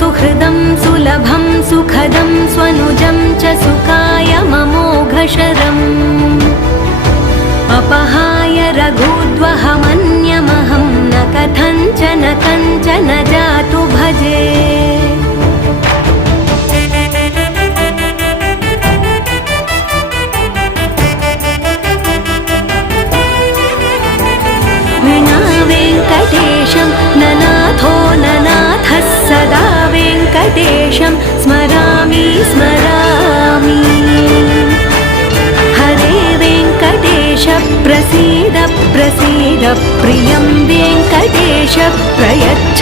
सुहृदं सुलभं सुखदं स्वनुजं च सुखाय ममोघशरम् अपहाय रघुद्वहमन्यमहं न कथञ्चन कञ्चन जातु भजे विना वेङ्कटेशं ननाथो ननाथः सदा वेङ्कटेशं स्मरामि स्मरामि हरे वेङ्कटेश प्रसीद प्रसीद प्रियं वेङ्कटेश प्रयच्छ